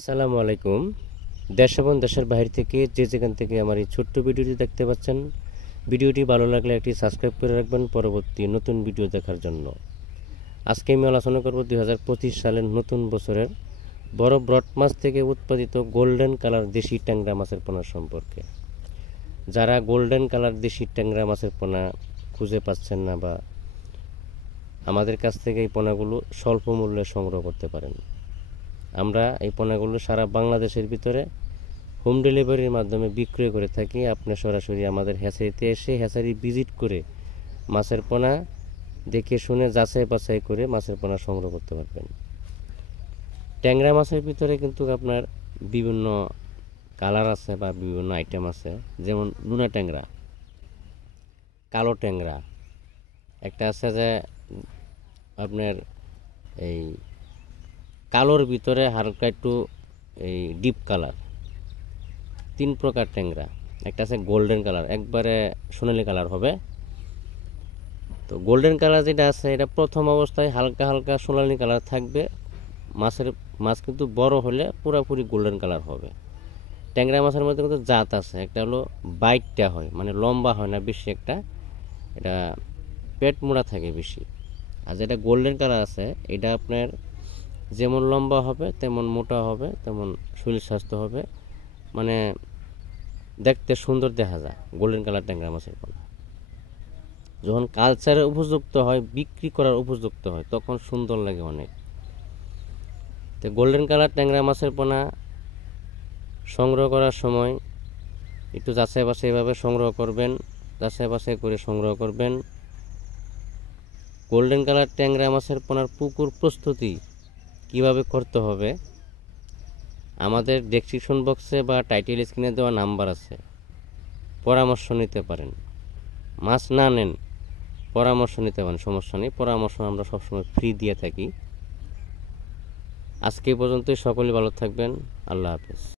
আসসালামু আলাইকুম। দেশ এবং দেশের বাইরে থেকে যে যেখান থেকে আমার এই ছোট্ট ভিডিওটি দেখতে পাচ্ছেন, ভিডিওটি ভালো লাগলে একটি সাবস্ক্রাইব করে রাখবেন পরবর্তী নতুন ভিডিও দেখার জন্য। আজকে আমি আলোচনা করব 2025 সালের নতুন বছরের বড় ব্রড মাছ থেকে উৎপাদিত গোল্ডেন কালার দেশি ট্যাংরা মাছের পোনা সম্পর্কে। যারা গোল্ডেন কালার দেশি ট্যাংরা মাছের পোনা খুঁজে পাচ্ছেন না বা আমাদের কাছ থেকে এই পোনাগুলো স্বল্প মূল্যে সংগ্রহ করতে পারেন। আমরা এই পোনাগুলো সারা বাংলাদেশের ভিতরে হোম ডেলিভারির মাধ্যমে বিক্রয় করে থাকি। আপনি সরাসরি আমাদের হ্যাচারিতে এসে হ্যাচারি ভিজিট করে মাছের পোনা দেখে শুনে যাচাই বাছাই করে মাছের পোনা সংগ্রহ করতে পারবেন। ট্যাংরা মাছের ভিতরে কিন্তু আপনার বিভিন্ন কালার আছে বা বিভিন্ন আইটেম আছে, যেমন লুনা ট্যাংরা, কালো ট্যাংরা, একটা আছে যে আপনার এই কালোর ভিতরে হালকা একটু এই ডিপ কালার। তিন প্রকার ট্যাংরা, একটা আছে গোল্ডেন কালার, একবারে সোনালি কালার হবে। তো গোল্ডেন কালার যেটা আছে এটা প্রথম অবস্থায় হালকা হালকা সোনালি কালার থাকবে, মাছ কিন্তু বড় হলে পুরোপুরি গোল্ডেন কালার হবে। ট্যাংরা মাছের মধ্যে কিন্তু জাত আছে, একটা হলো বাইটটা হয়, মানে লম্বা হয় না বেশি, একটা এটা পেট মোড়া থাকে বেশি। আর যেটা গোল্ডেন কালার আছে এটা আপনার যেমন লম্বা হবে তেমন মোটা হবে, তেমন শরীর স্বাস্থ্য হবে, মানে দেখতে সুন্দর দেখা যায় গোল্ডেন কালার ট্যাংরা মাছের পোনা। যখন কালচারের উপযুক্ত হয়, বিক্রি করার উপযুক্ত হয়, তখন সুন্দর লাগে অনেক। তো গোল্ডেন কালার ট্যাংরা মাছের পোনা সংগ্রহ করার সময় একটু যাচাই বাছাইভাবে সংগ্রহ করবেন, যাচাই বাছাই করে সংগ্রহ করবেন। গোল্ডেন কালার ট্যাংরা মাছের পোনার পুকুর প্রস্তুতি কিভাবে করতে হবে আমাদের ডেসক্রিপশন বক্সে বা টাইটেল স্ক্রিনে দেওয়া নাম্বার আছে, পরামর্শ নিতে পারেন। মাছ না নেন, পরামর্শ নিতে পারেন, সমস্যা নেই। পরামর্শ আমরা সবসময় ফ্রি দিয়ে থাকি। আজকে পর্যন্তই, সকলে ভালো থাকবেন। আল্লাহ হাফেজ।